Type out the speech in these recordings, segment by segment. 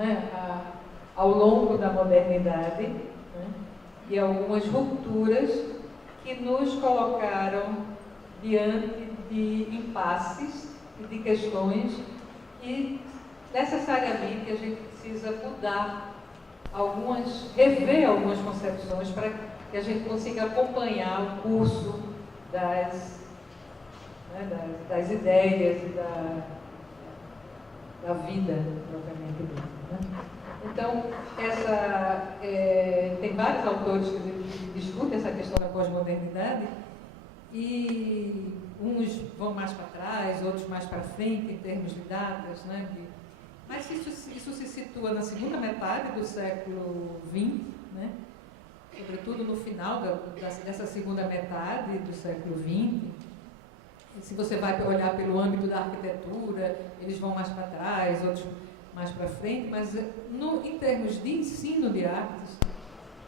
né, ao longo da modernidade, né, e algumas rupturas que nos colocaram diante de impasses e de questões que necessariamente a gente precisa mudar rever algumas concepções para que a gente consiga acompanhar o curso das ideias e da vida propriamente dita, né? Então, tem vários autores que discutem essa questão da pós-modernidade e uns vão mais para trás, outros mais para frente em termos de datas, né? Mas isso se situa na segunda metade do século XX, né? Sobretudo no final dessa segunda metade do século XX. Se você vai olhar pelo âmbito da arquitetura, eles vão mais para trás, outros mais para frente, mas em termos de ensino de artes,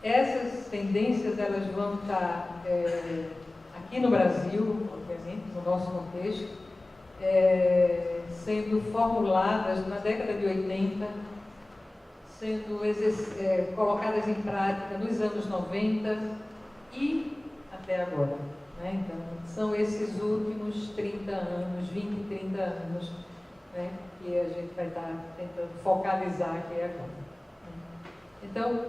essas tendências elas vão estar aqui no Brasil, obviamente, no nosso contexto, sendo formuladas na década de 80, sendo colocadas em prática nos anos 90 e até agora, né? Então, são esses últimos 30 anos, 20, 30 anos, né, que a gente vai estar tentando focalizar aqui agora. Então,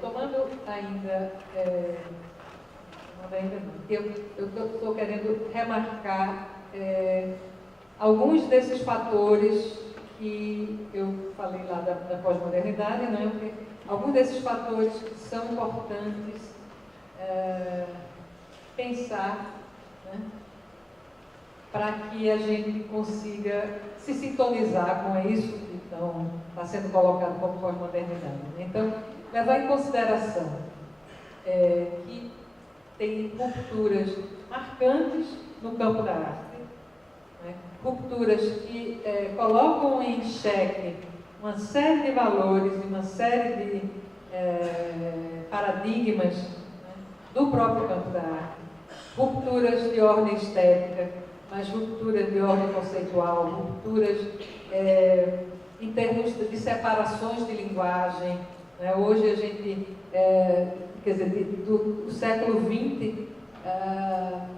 tomando ainda eu estou querendo remarcar alguns desses fatores que eu falei lá da pós-modernidade, né? Porque alguns desses fatores que são importantes pensar, né? Para que a gente consiga se sintonizar com isso que está sendo colocado como pós-modernidade, né? Então, levar em consideração que tem rupturas marcantes no campo da arte, né? Rupturas que colocam em xeque uma série de valores e uma série de paradigmas, né, do próprio campo da arte. Rupturas de ordem estética, mas rupturas de ordem conceitual, rupturas em termos de separações de linguagem, né? Hoje a gente, quer dizer, do século XX,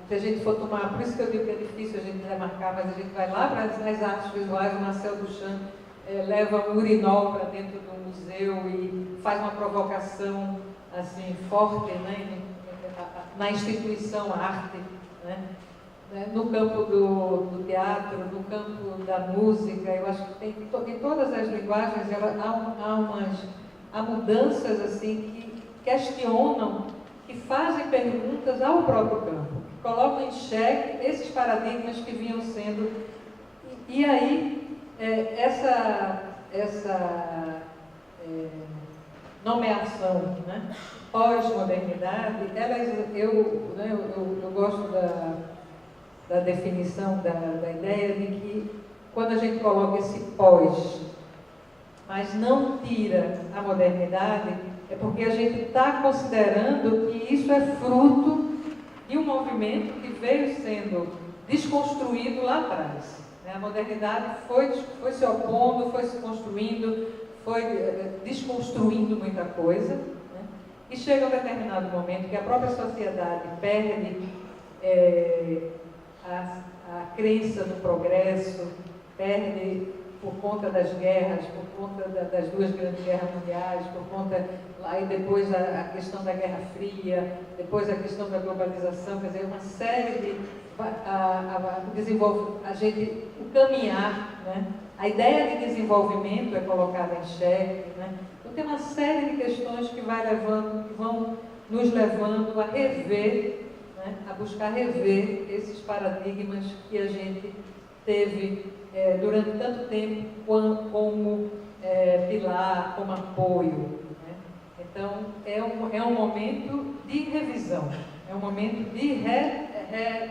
se a gente for tomar, por isso que eu digo que é difícil a gente remarcar, mas a gente vai lá para as artes visuais, o Marcel Duchamp leva um urinol para dentro do museu e faz uma provocação assim, forte, né, na instituição arte, né? No campo do teatro, no campo da música, eu acho que em todas as linguagens há mudanças assim, que questionam, que fazem perguntas ao próprio campo, que colocam em xeque esses paradigmas que vinham sendo. E aí, essa nomeação, né, pós-modernidade, eu gosto da definição, da ideia de que quando a gente coloca esse pós, mas não tira a modernidade, é porque a gente está considerando que isso é fruto de um movimento que veio sendo desconstruído lá atrás. A modernidade foi se opondo, foi se construindo, foi desconstruindo muita coisa, né? E chega um determinado momento que a própria sociedade perde a crença no progresso, perde por conta das guerras, por conta das duas grandes guerras mundiais, por conta, aí depois a questão da Guerra Fria, depois a questão da globalização, quer dizer, uma série de o caminhar, né? A ideia de desenvolvimento é colocada em xeque, né? Então tem uma série de questões que vão nos levando a rever, né? A buscar rever esses paradigmas que a gente teve durante tanto tempo como pilar, como apoio, né? Então é um momento de revisão, é um momento de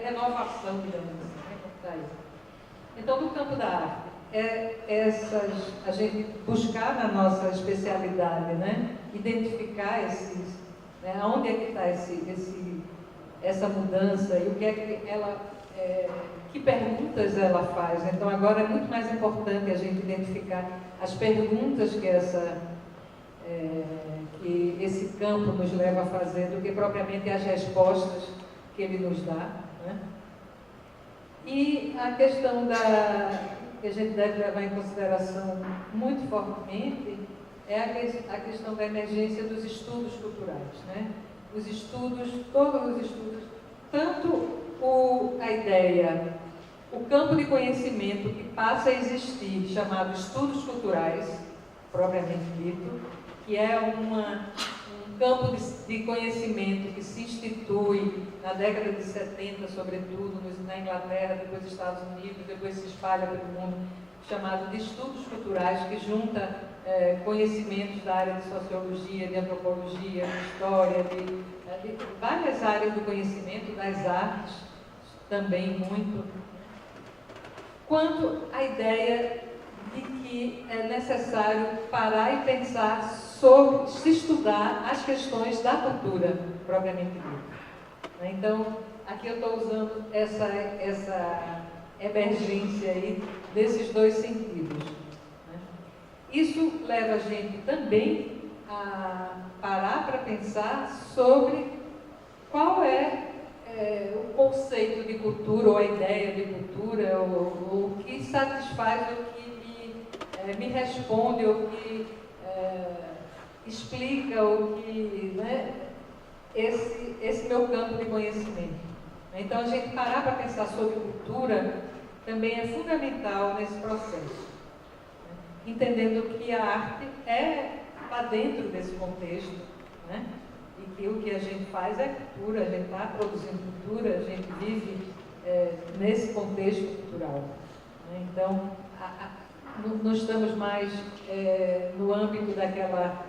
renovação, digamos assim, né? Então, no campo da arte, a gente buscar na nossa especialidade, né, identificar né, onde é que está essa mudança e o que é que ela que perguntas ela faz. Então, agora é muito mais importante a gente identificar as perguntas que esse campo nos leva a fazer do que propriamente as respostas que ele nos dá, né? E a questão que a gente deve levar em consideração muito fortemente é a questão da emergência dos estudos culturais, né? Os estudos, todos os estudos, tanto a ideia, o campo de conhecimento que passa a existir, chamado estudos culturais, propriamente dito, que é um campo de conhecimento que se institui na década de 70, sobretudo na Inglaterra, depois nos Estados Unidos, depois se espalha pelo mundo, chamado de estudos culturais, que junta conhecimentos da área de sociologia, de antropologia, de história, de várias áreas do conhecimento, das artes, também muito, quanto à ideia de que é necessário parar e pensar sobre, se estudar as questões da cultura, propriamente dita. Então, aqui eu estou usando essa emergência aí desses dois sentidos. Isso leva a gente também a parar para pensar sobre qual é o conceito de cultura, ou a ideia de cultura, ou o que satisfaz, o que me responde, ou que explica, o que, né, esse meu campo de conhecimento. Então, a gente parar para pensar sobre cultura também é fundamental nesse processo, entendendo que a arte está dentro desse contexto, né? E que o que a gente faz é cultura, a gente está produzindo cultura, a gente vive nesse contexto cultural, né? Então, não estamos mais no âmbito daquela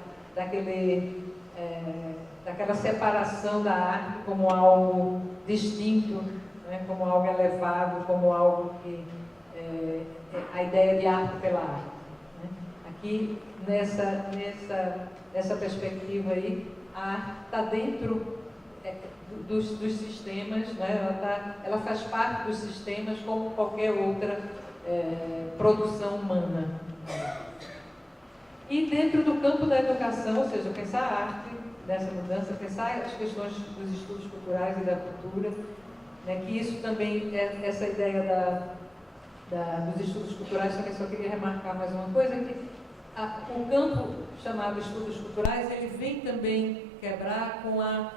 separação da arte como algo distinto, né? Como algo elevado, como algo que a ideia de arte pela arte. Aqui, nessa perspectiva aí, a arte está dentro dos sistemas, né? Ela faz parte dos sistemas como qualquer outra produção humana. E dentro do campo da educação, ou seja, pensar a arte nessa mudança, pensar as questões dos estudos culturais e da cultura, né? Que isso também, essa ideia dos estudos culturais, também só queria remarcar mais uma coisa, que o campo chamado estudos culturais, ele vem também quebrar com a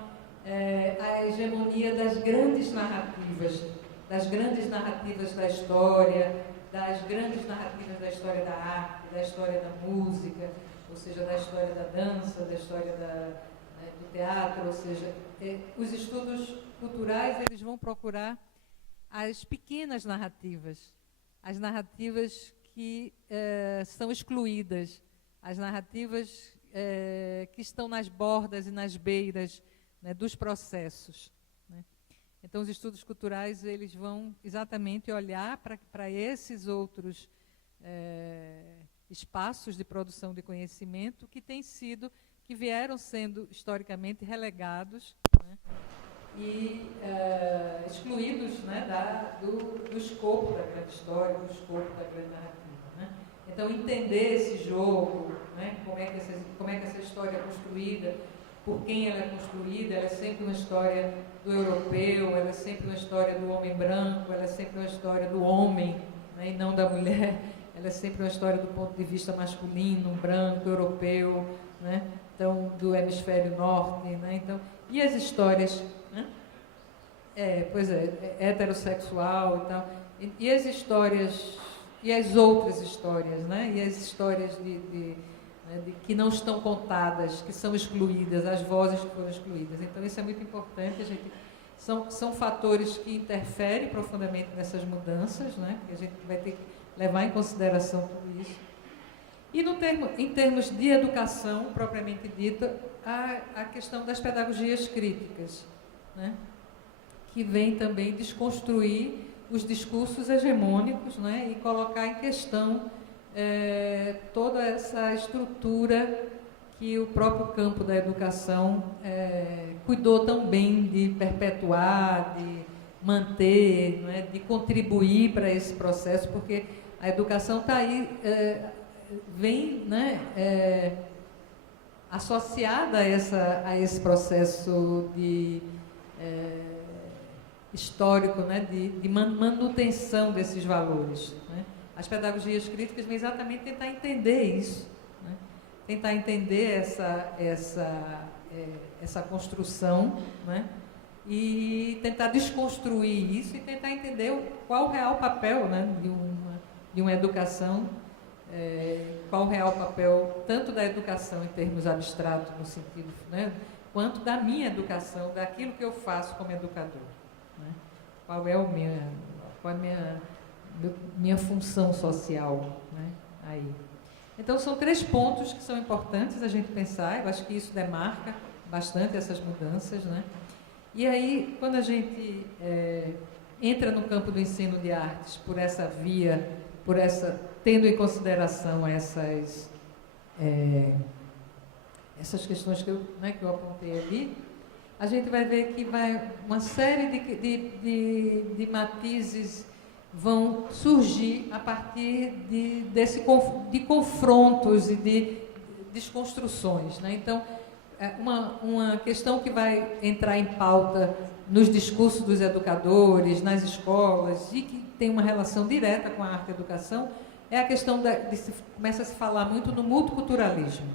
hegemonia das grandes narrativas da história, das grandes narrativas da história da arte, da história da música, ou seja, da história da dança, da história do teatro, ou seja, os estudos culturais, eles vão procurar as pequenas narrativas, as narrativas que são excluídas, as narrativas que estão nas bordas e nas beiras, né, dos processos, né? Então, os estudos culturais, eles vão exatamente olhar para esses outros espaços de produção de conhecimento que vieram sendo historicamente relegados, né, e excluídos, né, do escopo da grande história, do escopo da grande narrativa, né? Então, entender esse jogo, né, como é que essa história é construída, por quem ela é construída, ela é sempre uma história do europeu, ela é sempre uma história do homem branco, ela é sempre uma história do homem, né, e não da mulher, ela é sempre uma história do ponto de vista masculino, branco, europeu, né? Então, do hemisfério norte, né? Então, e as histórias, né? Heterossexual e tal, e as histórias, e as outras histórias, né? E as histórias de que não estão contadas, que são excluídas, as vozes que foram excluídas. Então, isso é muito importante. São fatores que interferem profundamente nessas mudanças, né? Que a gente vai ter que levar em consideração tudo isso. E em termos de educação, propriamente dita, a questão das pedagogias críticas, né? Que vem também desconstruir os discursos hegemônicos, né? E colocar em questão toda essa estrutura que o próprio campo da educação cuidou tão bem de perpetuar, manter, não é, de contribuir para esse processo, porque a educação está aí, vem, né, associada a esse processo de histórico, né, de manutenção desses valores, né? As pedagogias críticas vêm exatamente tentar entender isso, né? Tentar entender essa construção, né? E tentar desconstruir isso e tentar entender qual o real papel, né, de uma educação, qual o real papel tanto da educação em termos abstratos, no sentido, né, quanto da minha educação, daquilo que eu faço como educador, né? Qual é a minha função social, né, aí. Então, são 3 pontos que são importantes a gente pensar. Eu acho que isso demarca bastante essas mudanças, né? E aí, quando a gente entra no campo do ensino de artes por essa via, tendo em consideração essas questões que eu apontei ali, a gente vai ver que uma série de matizes vão surgir a partir de confrontos e de desconstruções, né? Então, uma questão que vai entrar em pauta nos discursos dos educadores, nas escolas, e que tem uma relação direta com a arte e a educação, é a questão começa a se falar muito no multiculturalismo,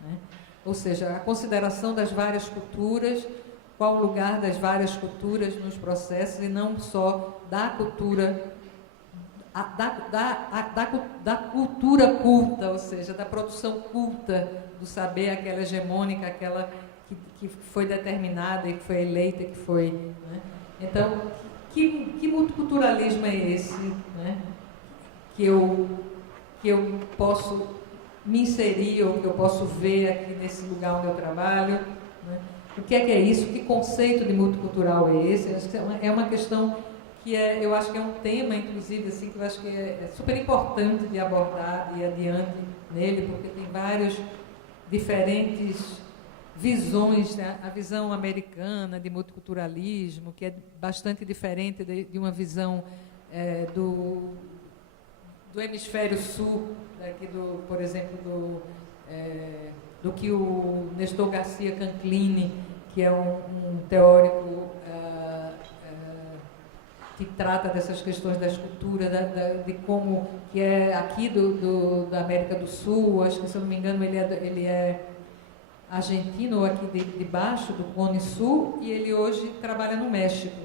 né? Ou seja, a consideração das várias culturas, qual o lugar das várias culturas nos processos, e não só da cultura, da cultura culta, ou seja, da produção culta do saber, aquela hegemônica, aquela que foi determinada e que foi eleita, que foi, né? Então, que multiculturalismo é esse, né, que eu posso me inserir, ou que eu posso ver aqui nesse lugar onde eu trabalho, né? O que é isso? Que conceito de multicultural é esse? É uma questão que eu acho que é um tema, inclusive, assim, que eu acho que é super importante de abordar e ir adiante nele, porque tem várias diferentes visões, né? A visão americana de multiculturalismo, que é bastante diferente de uma visão do hemisfério sul, daqui por exemplo, do que o Nestor Garcia Canclini, que é um teórico que trata dessas questões da escultura, de como que é aqui da América do Sul. Acho que, se eu não me engano, ele é argentino, ou aqui de baixo, do Cone Sul, e ele hoje trabalha no México,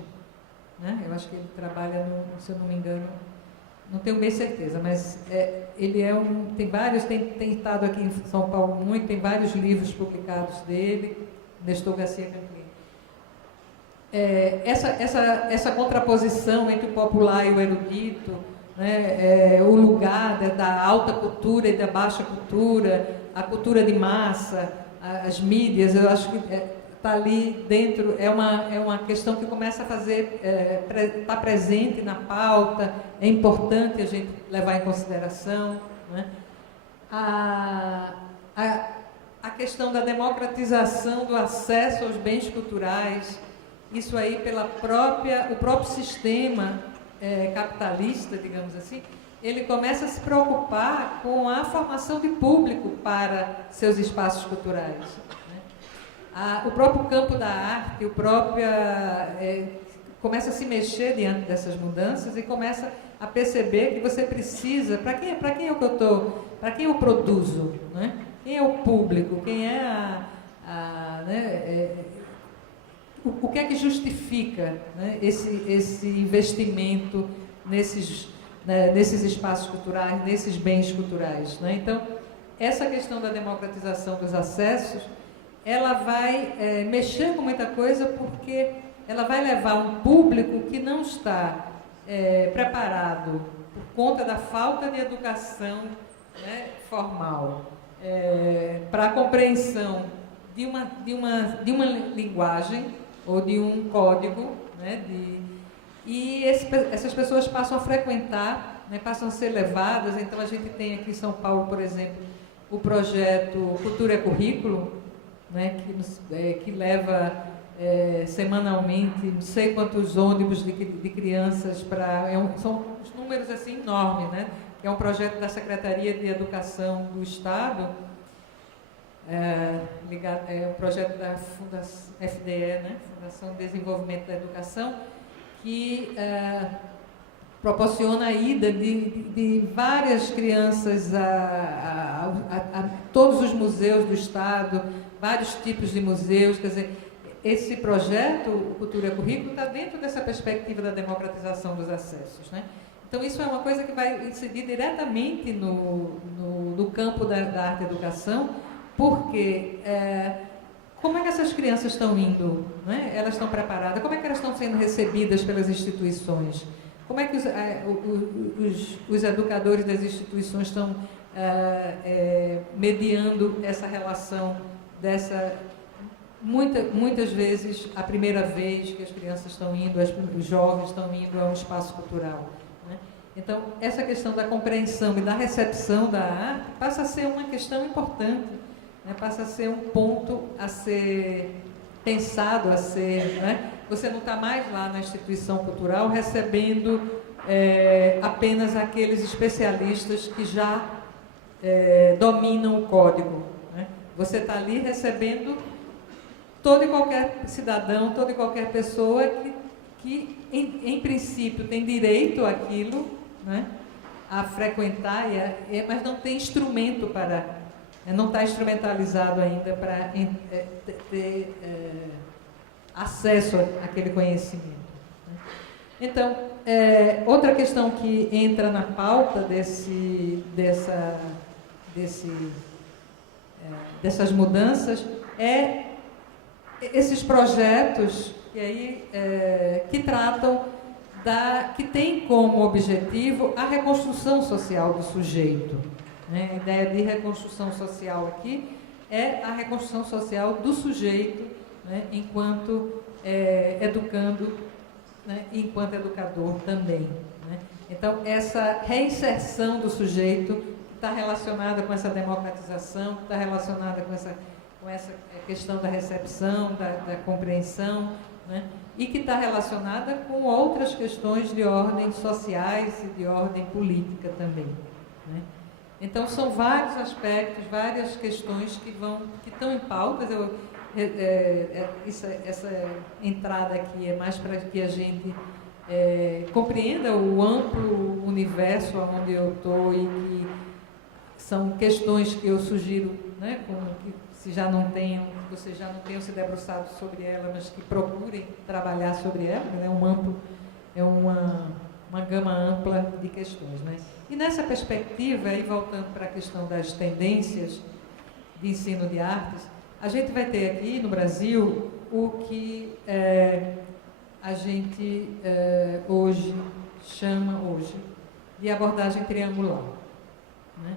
né? Eu acho que ele trabalha, se eu não me engano, não tenho bem certeza, mas ele tem estado aqui em São Paulo muito, tem vários livros publicados dele, Nestor Garcia Canclini. Essa contraposição entre o popular e o erudito, né, o lugar da alta cultura e da baixa cultura, a cultura de massa, as mídias, eu acho que está ali dentro, é uma questão que começa a está presente na pauta, é importante a gente levar em consideração, né? A questão da democratização do acesso aos bens culturais, isso aí o próprio sistema capitalista, digamos assim, ele começa a se preocupar com a formação de público para seus espaços culturais, né? O próprio campo da arte, começa a se mexer diante dessas mudanças e começa a perceber que você precisa, para quem eu produzo, né? Quem é o público, quem é o que é que justifica, né, esse investimento nesses espaços culturais, nesses bens culturais, né? Então, essa questão da democratização dos acessos, ela vai mexer com muita coisa, porque ela vai levar um público que não está preparado por conta da falta de educação, né, formal, para a compreensão de uma linguagem ou de um código, né, e essas pessoas passam a frequentar, né, passam a ser levadas. Então, a gente tem aqui em São Paulo, por exemplo, o projeto Cultura é Currículo, né, que leva semanalmente, não sei quantos ônibus de crianças para... são números assim enormes, né? É um projeto da Secretaria de Educação do Estado, é um projeto da Fundação FDE, né? Fundação de Desenvolvimento da Educação, que proporciona a ida de várias crianças a todos os museus do Estado, vários tipos de museus. Quer dizer, esse projeto, o Cultura Currículo, está dentro dessa perspectiva da democratização dos acessos, né? Então, isso é uma coisa que vai incidir diretamente no campo da arte e educação, porque como é que essas crianças estão indo? Né? Elas estão preparadas? Como é que elas estão sendo recebidas pelas instituições? Como é que os educadores das instituições estão mediando essa relação muitas vezes, a primeira vez que as crianças estão indo, os jovens estão indo a um espaço cultural? Né? Então, essa questão da compreensão e da recepção da arte passa a ser uma questão importante, né? Passa a ser um ponto a ser pensado, né? Você não está mais lá na instituição cultural recebendo apenas aqueles especialistas que já dominam o código, né? Você está ali recebendo todo e qualquer cidadão, toda e qualquer pessoa que em princípio, tem direito àquilo, né? A frequentar, mas não tem instrumento para... não está instrumentalizado ainda para ter acesso àquele conhecimento. Né? Então, outra questão que entra na pauta dessas mudanças esses projetos que tratam que tem como objetivo a reconstrução social do sujeito. Né? A ideia de reconstrução social aqui é a reconstrução social do sujeito, né? Enquanto educando, né? Enquanto educador também. Né? Então, essa reinserção do sujeito está relacionada com essa democratização, está relacionada com essa questão da recepção, da compreensão, né? E que está relacionada com outras questões de ordem sociais e de ordem política também. Né? Então, são vários aspectos, várias questões que estão em pautas. Essa entrada aqui é mais para que a gente compreenda o amplo universo onde eu estou e que são questões que eu sugiro, né, vocês já não tenham se debruçado sobre ela, mas que procurem trabalhar sobre ela, né? Uma gama ampla de questões. Né? E nessa perspectiva, aí voltando para a questão das tendências de ensino de artes, a gente vai ter aqui no Brasil o que a gente hoje chama de abordagem triangular, né?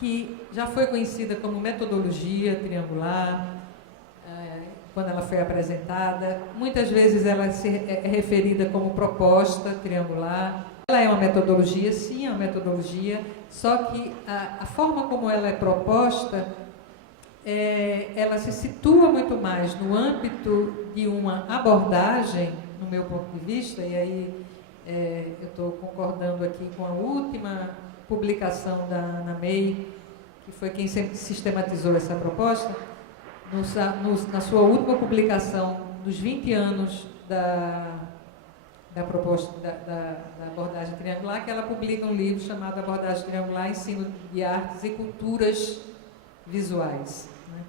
Que já foi conhecida como metodologia triangular, quando ela foi apresentada. Muitas vezes ela é referida como proposta triangular. Ela é uma metodologia, sim, é uma metodologia, só que a forma como ela é proposta, ela se situa muito mais no âmbito de uma abordagem, no meu ponto de vista, e aí eu estou concordando aqui com a última publicação da Ana May, que foi quem sistematizou essa proposta, na sua última publicação dos 20 anos da proposta da abordagem triangular, que ela publica um livro chamado Abordagem Triangular, Ensino de Artes e Culturas Visuais. Né?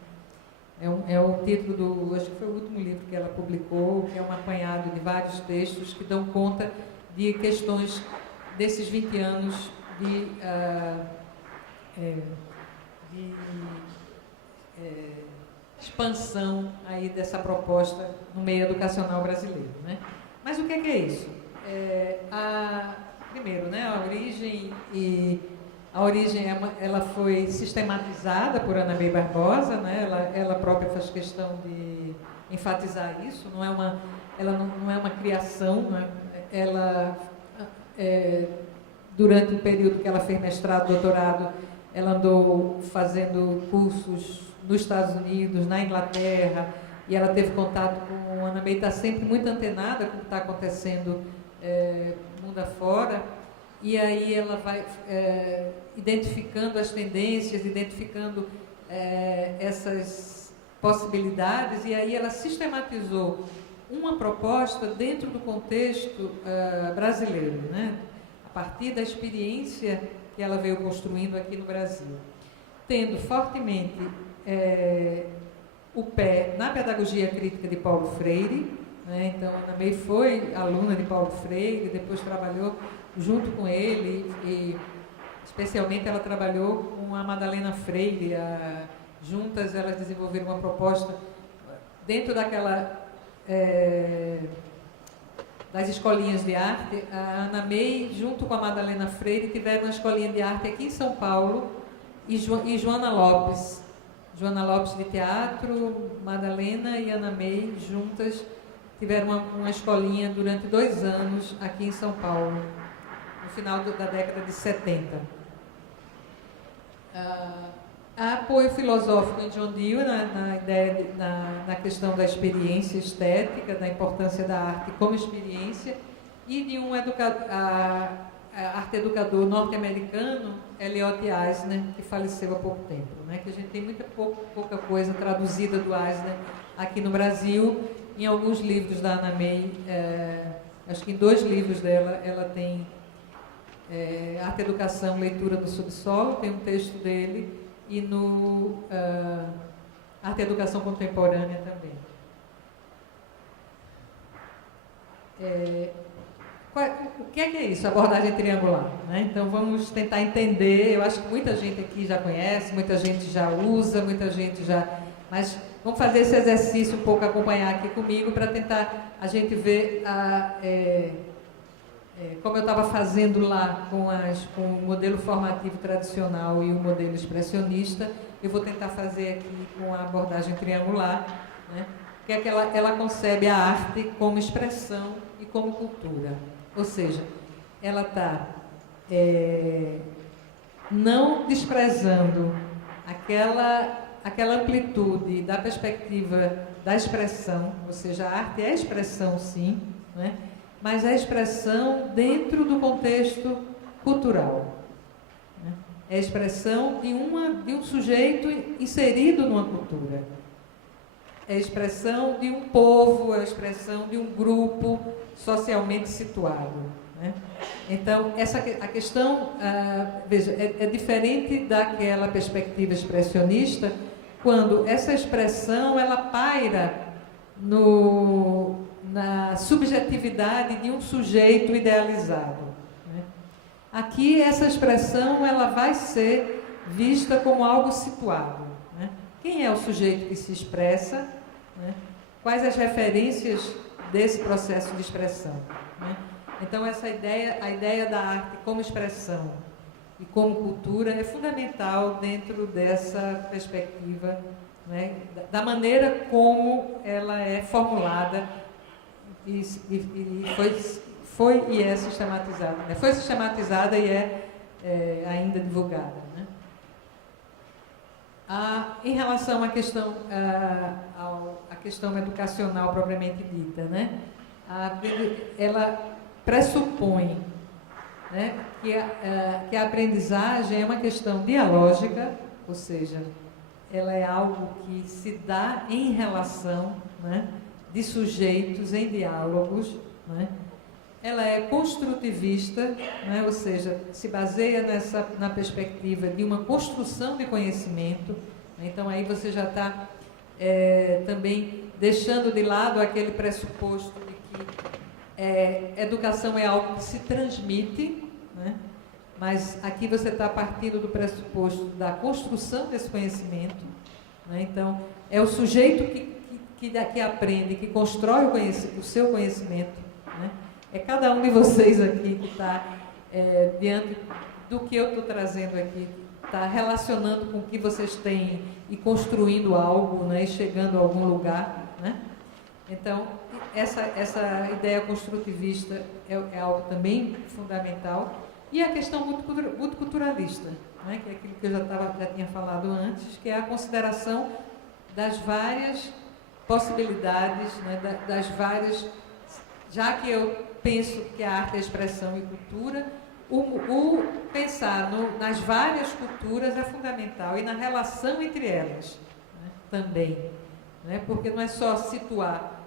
É o título acho que foi o último livro que ela publicou, que é um apanhado de vários textos que dão conta de questões desses 20 anos de expansão aí dessa proposta no meio educacional brasileiro, né? Mas o que é isso? Primeiro, né, a origem ela foi sistematizada por Ana May Barbosa, né? Ela própria faz questão de enfatizar isso. Ela não é uma criação, né? Ela durante o período que ela fez mestrado, doutorado, ela andou fazendo cursos nos Estados Unidos, na Inglaterra, e ela teve contato com a Ana May, está sempre muito antenada com o que está acontecendo mundo afora, e aí ela vai identificando as tendências, identificando essas possibilidades, e aí ela sistematizou uma proposta dentro do contexto brasileiro, né? A partir da experiência que ela veio construindo aqui no Brasil, tendo fortemente o pé na pedagogia crítica de Paulo Freire, né? Então, Ana May foi aluna de Paulo Freire, depois trabalhou junto com ele, e especialmente ela trabalhou com a Madalena Freire. Juntas elas desenvolveram uma proposta dentro daquela das escolinhas de arte. A Ana May, junto com a Madalena Freire, tiveram uma escolinha de arte aqui em São Paulo, e Joana Lopes de teatro, Madalena e Ana May juntas tiveram uma escolinha durante 2 anos aqui em São Paulo, no final da década de 70. Há apoio filosófico em John Dewey na questão da experiência estética, da importância da arte como experiência, e de um arte-educador norte-americano, Elliot Eisner, que faleceu há pouco tempo, né? Que a gente tem pouca coisa traduzida do Eisner aqui no Brasil. Em alguns livros da Ana May, acho que em 2 livros dela, ela tem Arte, Educação, Leitura do Subsolo, tem um texto dele, e no Arte e Educação Contemporânea também. O que é isso, abordagem triangular, né? Então vamos tentar entender. Eu acho que muita gente aqui já conhece, muita gente já usa, muita gente já... Mas vamos fazer esse exercício um pouco, acompanhar aqui comigo, para tentar a gente ver como eu estava fazendo lá com o modelo formativo tradicional e o modelo expressionista. Eu vou tentar fazer aqui com a abordagem triangular, né? Que é que ela concebe a arte como expressão e como cultura. Ou seja, ela está não desprezando aquela amplitude da perspectiva da expressão, ou seja, a arte é expressão, sim, né? Mas é expressão dentro do contexto cultural, né? É a expressão de um sujeito inserido numa cultura. É a expressão de um povo, é a expressão de um grupo socialmente situado, né? Então, a questão, veja, é diferente daquela perspectiva expressionista, quando essa expressão ela paira na subjetividade de um sujeito idealizado, né? Aqui, essa expressão ela vai ser vista como algo situado, né? Quem é o sujeito que se expressa, né? Quais as referências desse processo de expressão, né? Então, a ideia da arte como expressão e como cultura é fundamental dentro dessa perspectiva, né? Da maneira como ela é formulada e foi e é sistematizada, né? Foi sistematizada e é ainda divulgada, né? Em relação à questão, a questão educacional propriamente dita, né? Ela pressupõe, né, que a aprendizagem é uma questão dialógica, ou seja, ela é algo que se dá em relação, né, de sujeitos em diálogos, né? Ela é construtivista, né, ou seja, se baseia na perspectiva de uma construção de conhecimento, né? Então aí você já está também deixando de lado aquele pressuposto de que educação é algo que se transmite, né? Mas aqui você está partindo do pressuposto da construção desse conhecimento, né? Então, é o sujeito que aprende, que constrói o seu conhecimento, né? É cada um de vocês aqui que está, diante do que eu estou trazendo aqui, está relacionando com o que vocês têm e construindo algo, né? E chegando a algum lugar, né? Então, essa ideia construtivista é algo também fundamental. E a questão multiculturalista, né, que é aquilo que eu já tinha falado antes, que é a consideração das várias possibilidades, né, das várias... Já que eu penso que a arte é expressão e cultura, o pensar nas várias culturas é fundamental, e na relação entre elas, né, também. Né, porque não é só situar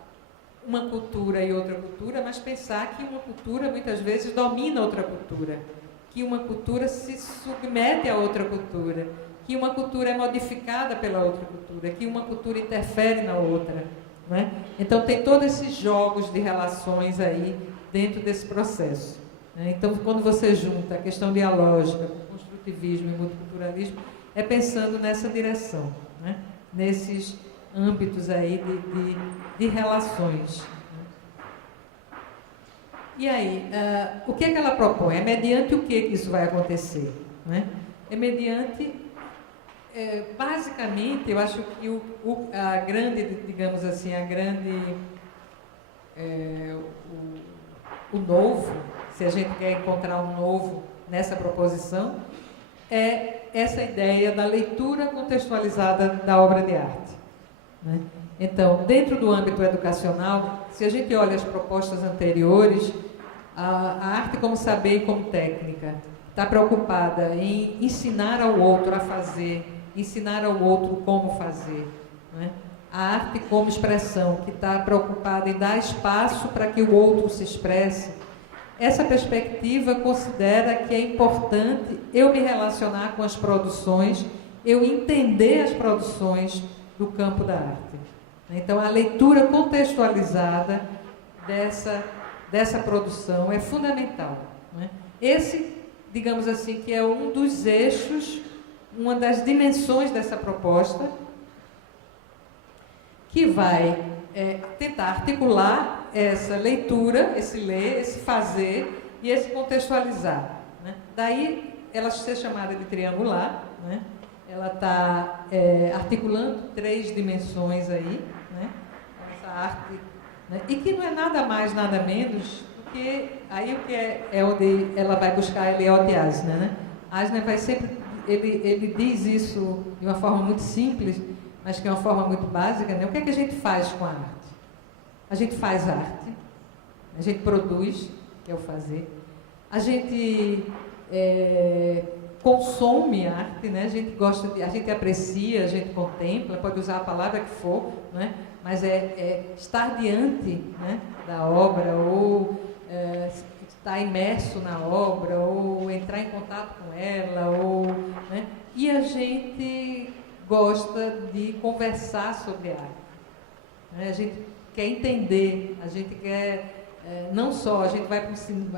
uma cultura e outra cultura, mas pensar que uma cultura muitas vezes domina outra cultura, que uma cultura se submete a outra cultura, que uma cultura é modificada pela outra cultura, que uma cultura interfere na outra. Né? Então tem todos esses jogos de relações aí dentro desse processo. Né? Então, quando você junta a questão dialógica, o construtivismo e o multiculturalismo, é pensando nessa direção, né? Nesses âmbitos aí de relações. E aí, o que é que ela propõe? É mediante o que isso vai acontecer? Né? É mediante, basicamente, eu acho que a grande, digamos assim, o novo, se a gente quer encontrar um novo nessa proposição, é essa ideia da leitura contextualizada da obra de arte. Né? Então, dentro do âmbito educacional, se a gente olha as propostas anteriores, a arte como saber e como técnica está preocupada em ensinar ao outro a fazer, ensinar ao outro como fazer. Né? A arte como expressão, que está preocupada em dar espaço para que o outro se expresse. Essa perspectiva considera que é importante eu me relacionar com as produções, eu entender as produções do campo da arte. Então, a leitura contextualizada dessa produção é fundamental. Né? Esse, digamos assim, que é um dos eixos, uma das dimensões dessa proposta, que vai tentar articular essa leitura, esse ler, esse fazer e esse contextualizar. Né? Daí, ela ser chamada de triangular, né? Ela está articulando 3 dimensões aí, né? Essa arte, né? E que não é nada mais, nada menos do que, aí o que é onde ela vai buscar Eliot e Eisner, né? Eisner vai sempre, ele diz isso de uma forma muito simples, mas que é uma forma muito básica, né? O que é que a gente faz com a arte? A gente faz arte, a gente produz, que é o fazer, a gente consome arte, né? A gente gosta, a gente aprecia, a gente contempla, pode usar a palavra que for, né? Mas estar diante, né, da obra, ou estar imerso na obra, ou entrar em contato com ela, né? E a gente gosta de conversar sobre arte. Né? A gente quer entender, a gente quer... não só a gente vai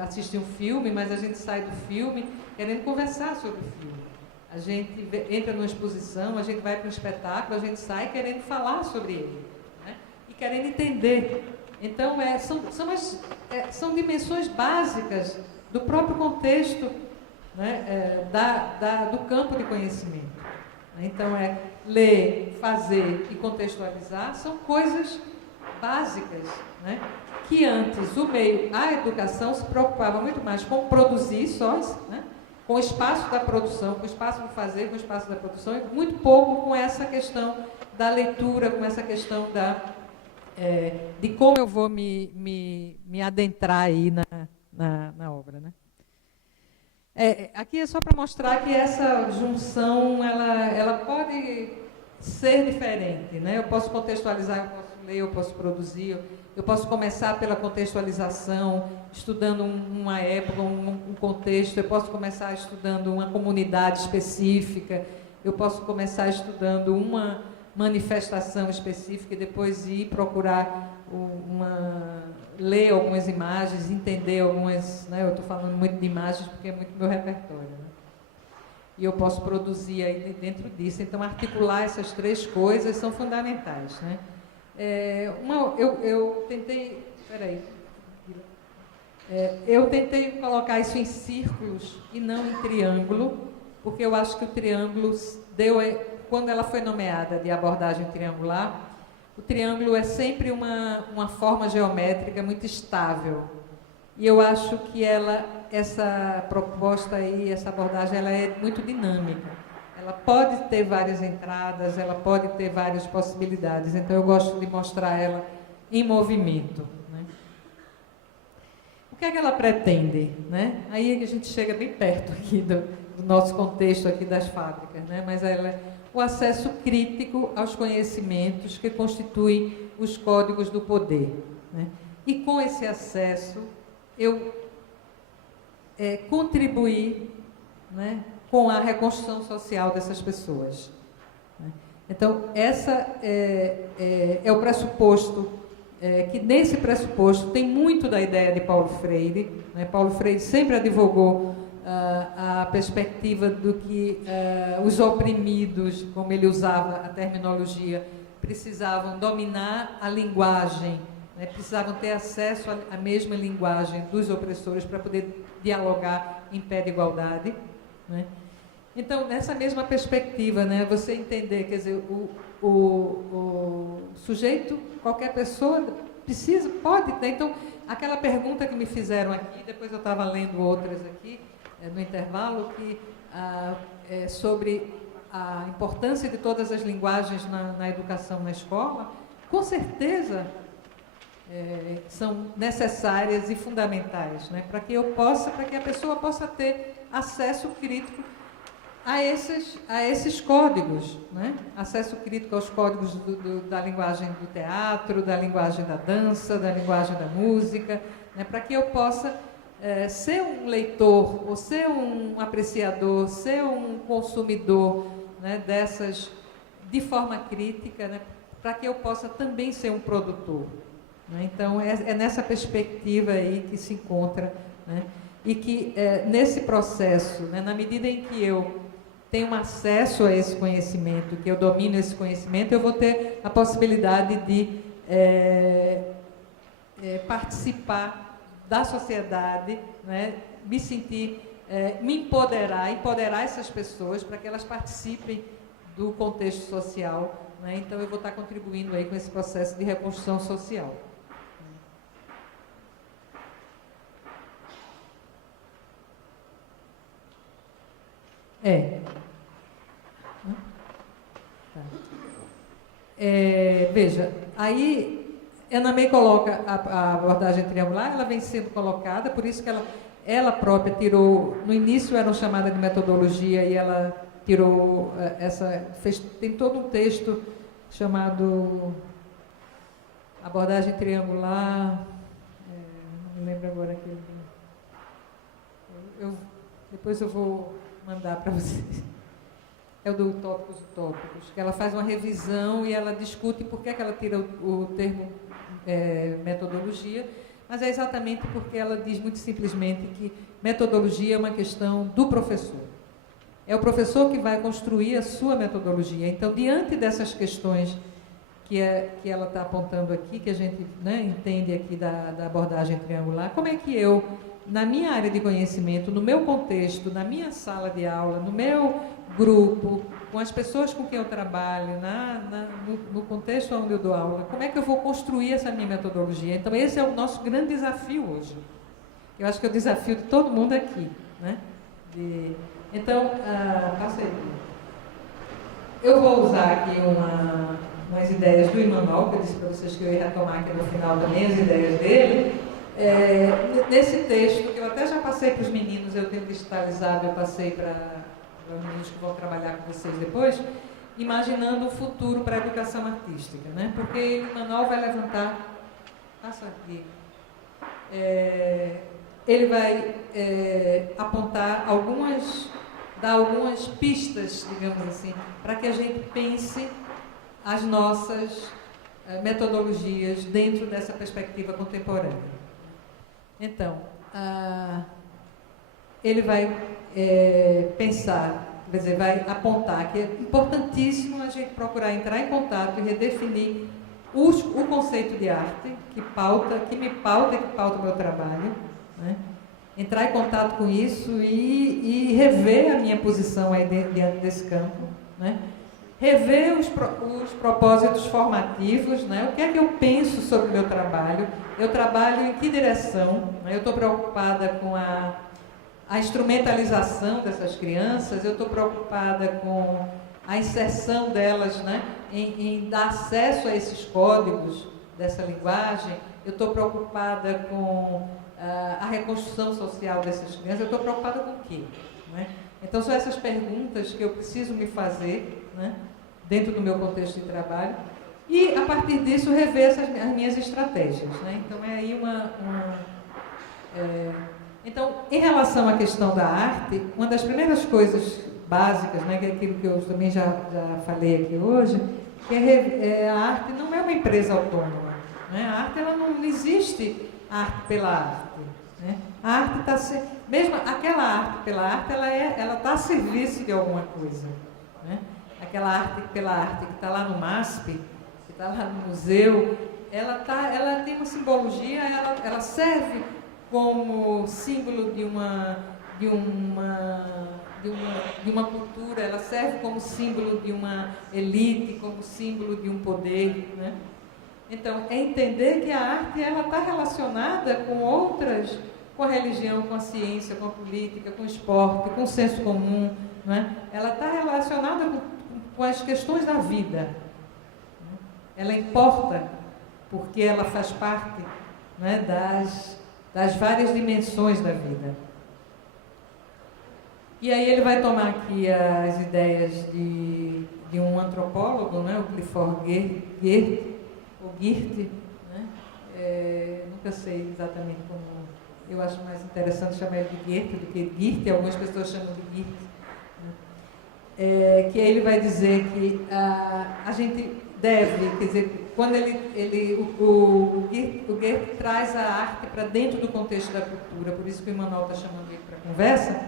assistir um filme, mas a gente sai do filme querendo conversar sobre o filme. A gente entra numa exposição, a gente vai para um espetáculo, a gente sai querendo falar sobre ele, né? E querendo entender. Então, são dimensões básicas do próprio contexto, né, do campo de conhecimento. Então, ler, fazer e contextualizar são coisas básicas, né? Que antes a educação se preocupava muito mais com produzir sós, né? Com o espaço da produção, com o espaço do fazer, com o espaço da produção, e muito pouco com essa questão da leitura, com essa questão de como eu vou me adentrar aí na obra. Né? Aqui é só para mostrar que essa junção ela pode ser diferente. Né? Eu posso contextualizar, eu posso ler, eu posso produzir, eu posso começar pela contextualização, estudando uma época, um contexto, eu posso começar estudando uma comunidade específica, eu posso começar estudando uma manifestação específica e depois ir procurar ler algumas imagens, entender algumas... Né? Eu estou falando muito de imagens porque é muito meu repertório. Né? E eu posso produzir aí dentro disso. Então, articular essas 3 coisas são fundamentais. Né? Eu tentei... Espera aí. Eu tentei colocar isso em círculos e não em triângulo, porque eu acho que o triângulo quando ela foi nomeada de abordagem triangular, o triângulo é sempre uma forma geométrica muito estável. E eu acho que essa proposta aí, essa abordagem, ela é muito dinâmica. ela pode ter várias entradas, ela pode ter várias possibilidades. Então, eu gosto de mostrar ela em movimento. Né? O que é que ela pretende? Né? Aí a gente chega bem perto aqui do nosso contexto aqui das fábricas, né? Mas ela é o acesso crítico aos conhecimentos que constituem os códigos do poder. Né? E com esse acesso, eu contribuir, né, com a reconstrução social dessas pessoas. Então, essa é o pressuposto, que nesse pressuposto tem muito da ideia de Paulo Freire. Né? Paulo Freire sempre advogou a perspectiva do que os oprimidos, como ele usava a terminologia, precisavam dominar a linguagem, né? Precisavam ter acesso à mesma linguagem dos opressores para poder dialogar em pé de igualdade. Né? Então, nessa mesma perspectiva, né, você entender, quer dizer, o sujeito, qualquer pessoa, pode ter. Então, aquela pergunta que me fizeram aqui, depois eu estava lendo outras aqui, no intervalo, que sobre a importância de todas as linguagens na educação na escola, com certeza são necessárias e fundamentais, né, para que a pessoa possa ter acesso crítico a esses códigos, né? Acesso crítico aos códigos da linguagem do teatro, da linguagem da dança, da linguagem da música, né? Para que eu possa ser um leitor, ou ser um apreciador, ser um consumidor, né, dessas de forma crítica, né, para que eu possa também ser um produtor. Né? Então, é nessa perspectiva aí que se encontra, né, e que nesse processo, né, na medida em que eu tenho acesso a esse conhecimento, que eu domino esse conhecimento, eu vou ter a possibilidade de participar da sociedade, né, me sentir, me empoderar essas pessoas para que elas participem do contexto social. Né? Então, eu vou estar contribuindo aí com esse processo de reconstrução social. Veja, aí Anna May coloca a abordagem triangular, ela vem sendo colocada, por isso que ela própria tirou, no início era chamada de metodologia, e ela tirou tem todo um texto chamado abordagem triangular, não me lembro agora aqui. Depois eu vou mandar para vocês. É o do Utópicos Utópicos, que ela faz uma revisão e ela discute por que ela tira o termo metodologia, mas é exatamente porque ela diz muito simplesmente que metodologia é uma questão do professor. É o professor que vai construir a sua metodologia. Então, diante dessas questões que ela está apontando aqui, que a gente, né, entende aqui da abordagem triangular, como é que eu, na minha área de conhecimento, no meu contexto, na minha sala de aula, no meu grupo, com as pessoas com quem eu trabalho, no contexto onde eu dou aula, como é que eu vou construir essa minha metodologia? Então, esse é o nosso grande desafio hoje. Eu acho que é o desafio de todo mundo aqui. Né? Então, passei. Eu vou usar aqui umas ideias do Emmanuel, que eu disse para vocês que eu ia retomar aqui no final também as ideias dele. Nesse texto, que eu até já passei para os meninos, eu tenho digitalizado, eu passei para os meninos que vão trabalhar com vocês depois, imaginando o futuro para a educação artística, né? Porque o Emmanuel vai levantar, passa aqui, ele vai apontar dar algumas pistas, digamos assim, para que a gente pense as nossas metodologias dentro dessa perspectiva contemporânea. Então, ele vai pensar, quer dizer, vai apontar que é importantíssimo a gente procurar entrar em contato e redefinir o conceito de arte que me pauta o meu trabalho, né? Entrar em contato com isso e rever a minha posição aí diante desse campo, né? Rever os propósitos formativos, né? O que é que eu penso sobre o meu trabalho? Eu trabalho em que direção? Eu estou preocupada com a instrumentalização dessas crianças, eu estou preocupada com a inserção delas, né, em dar acesso a esses códigos dessa linguagem, eu estou preocupada com a reconstrução social dessas crianças, eu estou preocupada com o quê? Né? Então, são essas perguntas que eu preciso me fazer, né, dentro do meu contexto de trabalho, e, a partir disso, rever as minhas estratégias. Né? Então, é aí Então, em relação à questão da arte, uma das primeiras coisas básicas, né, que é aquilo que eu também já falei aqui hoje, que a arte não é uma empresa autônoma. Né? A arte, ela não existe arte pela arte. Né? A arte está mesmo aquela arte pela arte, ela está a serviço de alguma coisa. Né? Aquela arte pela arte que está lá no MASP, que está lá no museu, ela tem uma simbologia, ela serve como símbolo de uma cultura, ela serve como símbolo de uma elite, como símbolo de um poder, né? Então, é entender que a arte está relacionada com outras, com a religião, com a ciência, com a política, com o esporte, com o senso comum, né? Ela está relacionada com as questões da vida. Ela importa porque ela faz parte, né, das várias dimensões da vida. E aí ele vai tomar aqui as ideias de um antropólogo, né, o Clifford Geertz, né? Nunca sei exatamente como. Eu acho mais interessante chamar ele de Geertz do que Geertz, algumas pessoas chamam de Geertz. Né? Que aí ele vai dizer que a gente deve, quer dizer, quando o Geertz traz a arte para dentro do contexto da cultura, por isso que o Emmanuel está chamando ele para a conversa,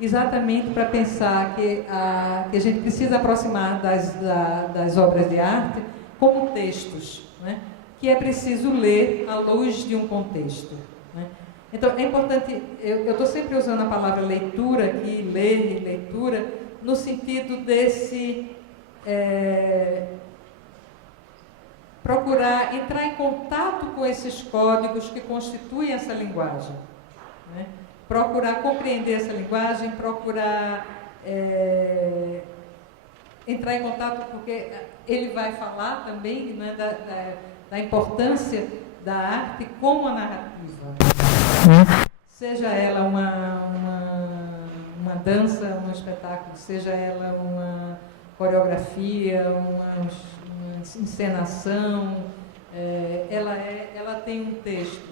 exatamente para pensar que a gente precisa aproximar das obras de arte como textos, né? Que é preciso ler à luz de um contexto. Né? Então, é importante, eu estou sempre usando a palavra leitura aqui, ler e leitura, no sentido desse procurar entrar em contato com esses códigos que constituem essa linguagem. Né? Procurar compreender essa linguagem, procurar entrar em contato, porque ele vai falar também, né, da importância da arte como a narrativa. Seja ela uma dança, um espetáculo, seja ela uma coreografia, uma encenação, ela tem um texto,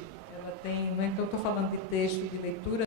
então eu estou falando de texto, de leitura,